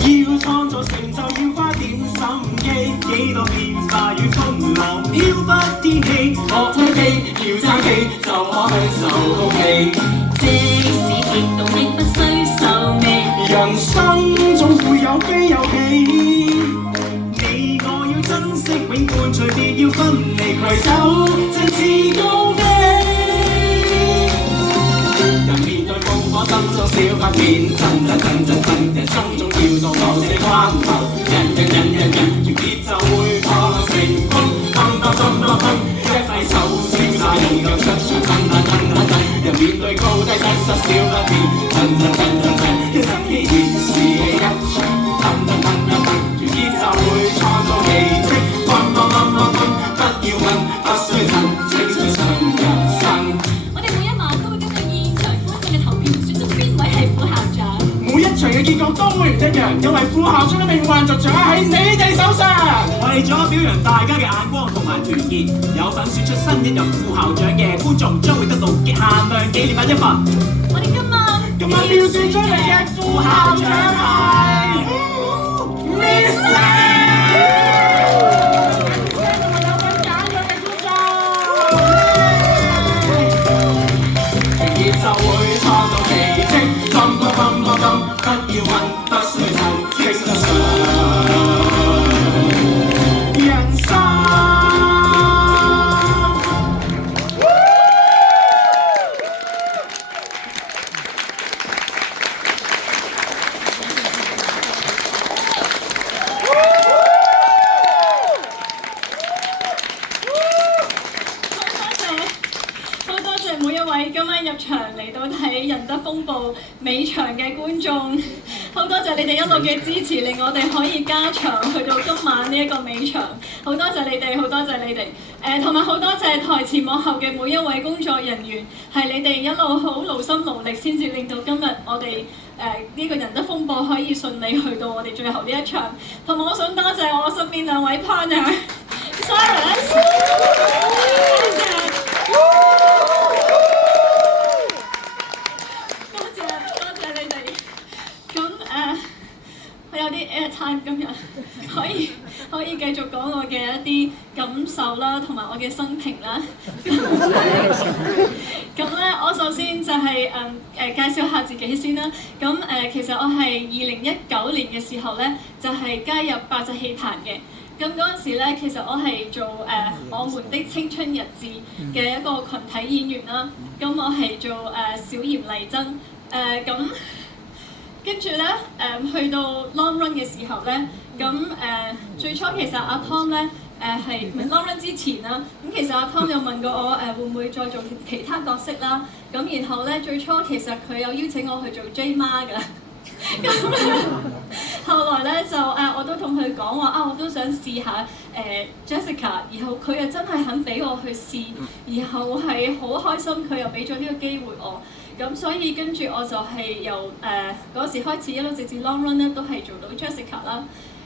要創造成就要花點心機，幾多變化與風浪飄忽天氣，學推機要爭氣就可享受好氣。即使跌倒亦不需受味，人生總會有飛有起，你我要珍惜永伴隨別要分離，攜手振翅高飛。人面對風火，心中少不免震，人生總要到某些關頭，人要節奏會破成風，一揮手瀟灑勇敢出場，人面對高低失失少不免震，一生喜悅是氣一場，如節奏會創造奇蹟，不要問，不需趁，清水上人生。我哋每一晚都會根據現場觀眾嘅投票選出邊位係副校長。每一場嘅結果都會唔一樣，因為副校長嘅命運就掌握喺你哋手上。為咗表揚大家嘅眼光同埋團結，有份選出新一任副校長嘅觀眾將會得到限量紀念品一份。我哋今晚票選出嚟嘅副校長係 Miss Lam。就會創造奇蹟，不要問，不需尋，即實上人生。好多謝每一位今晚入場嚟到睇仁德風暴尾場嘅觀眾，好多謝你哋一路嘅支持，令我哋可以加場去到今晚呢一個尾場。好多謝你哋，好多謝你哋，同埋好多謝台前幕後嘅每一位工作人員，係你哋一路好勞心勞力，先至令到今日我哋呢個仁德風暴可以順利去到我哋最後呢一場。同埋我想多謝我身邊兩位 partner，Sarah，多謝你哋。咁我有啲 airtime 今日可以繼續講我嘅一啲感受啦，同埋我嘅生平啦。咁咧，我首先就係介紹下自己先啦。咁其實我係2019年嘅時候咧，就係加入百隻戲壇嘅。咁嗰陣時咧，其實我係做我們的青春日誌嘅一個群體演員啦。咁我係做小嚴麗珍。咁跟住咧去到 long run 嘅時候咧，咁最初其實阿 Tom 咧係 long run 之前啦，咁其實阿 Tom 有問過我會唔會再做其他角色啦。咁然後咧最初其實佢有邀請我去做 J 媽㗎。咁後來咧就我都同佢講話我都想試下Jessica，然後佢又真係肯俾我去試，然後係好開心，佢又俾咗呢個機會我。咁所以跟住我就係由嗰時開始一路直至 long run 咧都係做到 Jessica 啦。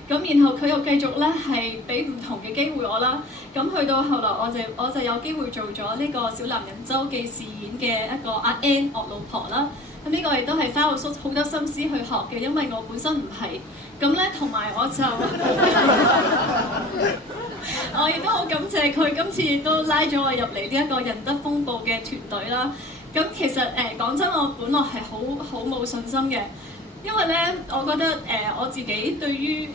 咁然後佢又繼續咧係俾唔同嘅機會我啦。咁去到後來我就有機會做咗呢個小男人周記飾演嘅一個阿 Ann 惡老婆啦。咁呢個亦都係花好多心思去學嘅，因為我本身唔係。咁咧同埋我就我亦都好感謝佢今次亦都拉咗我入嚟呢一個仁德風暴嘅團隊啦。咁其實講真，我本來係好冇信心嘅，因為咧我覺得我自己對於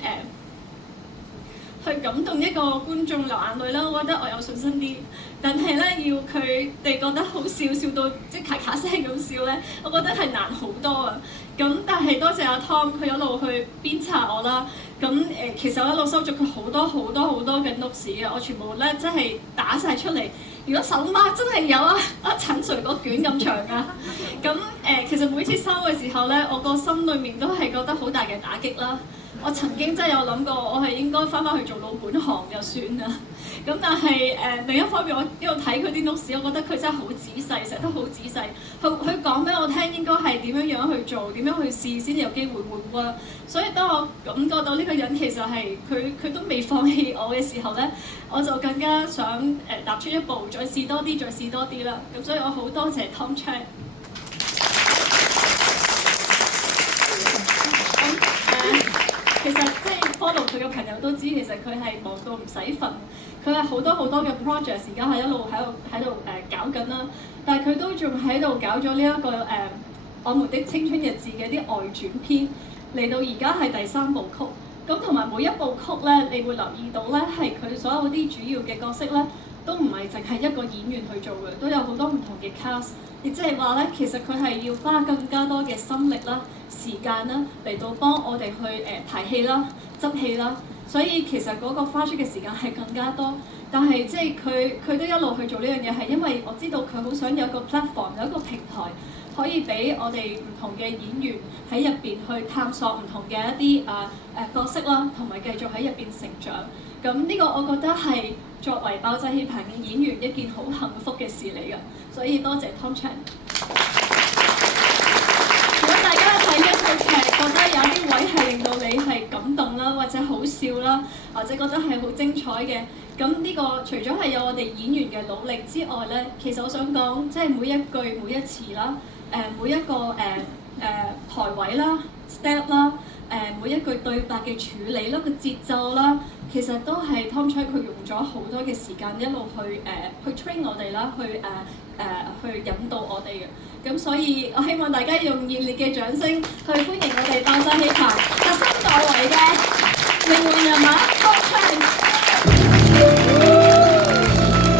去感動一個觀眾流眼淚啦，我覺得我有信心啲。但係咧要佢哋覺得好笑，笑到即係咔咔聲咁笑咧，我覺得係難好多啊。咁但係多謝阿 Tom，佢一路去鞭策我啦。咁其實我一路收咗佢好多嘅 notes 啊，我全部咧真係打晒出嚟。如果手碼真係有陳 Sir 個卷咁長啊！咁其實每次收嘅時候咧，我個心裏面都係覺得好大嘅打擊啦。我曾經真係有諗過，我係應該翻去做老本行就算啦。咁但係另一方面，我一路睇佢啲 notes，我覺得佢真係好仔細，寫得好仔細。佢講俾我聽應該係點樣去做，點樣去試先有機會會 work。所以當我感覺到呢個人其實係佢都未放棄我嘅時候咧，我就更加想踏出一步，再試多啲啦。咁所以我好多謝 Tom Chan。其實即係 follow 佢嘅朋友都知，其實佢係忙到唔使瞓，佢係好多嘅 project 而家係一路喺度搞緊啦。但係佢都仲喺度搞咗呢一個我們的青春日誌嘅啲外傳篇，嚟到而家係第3部曲。咁同埋每一部曲咧，你會留意到咧，係佢所有啲主要嘅角色咧，都唔係淨係一個演員去做嘅，都有好多唔同嘅 cast。亦即係話咧，其實佢係要花更加多嘅心力啦、時間啦，嚟到幫我哋去排戲啦、執戲啦。所以其實嗰個花出嘅時間係更加多。但係即係佢都一路去做呢樣嘢，係因為我知道佢好想有個 platform， 有一個平台，可以俾我哋唔同嘅演員喺入邊去探索唔同嘅一啲角色啦，同埋繼續喺入邊成長。咁呢個我覺得係作為爆炸戲棚嘅演員一件好幸福嘅事嚟㗎，所以多謝 Tom Chan。如果大家睇一套劇，覺得有啲位係令到你係感動啦，或者好笑啦，或者覺得係好精彩嘅，咁呢個除咗係有我哋演員嘅努力之外咧，其實我想講，即係每一句每一詞啦，每一個台位啦、step 啦，每一句對白嘅處理啦、個節奏啦，其實都係 Tom Chan 佢用咗好多嘅時間一路去 train 我哋啦，去引導我哋嘅。咁所以我希望大家用熱烈嘅掌聲去歡迎我哋爆炸戲棚核心代位嘅靈魂人物 Tom Chan。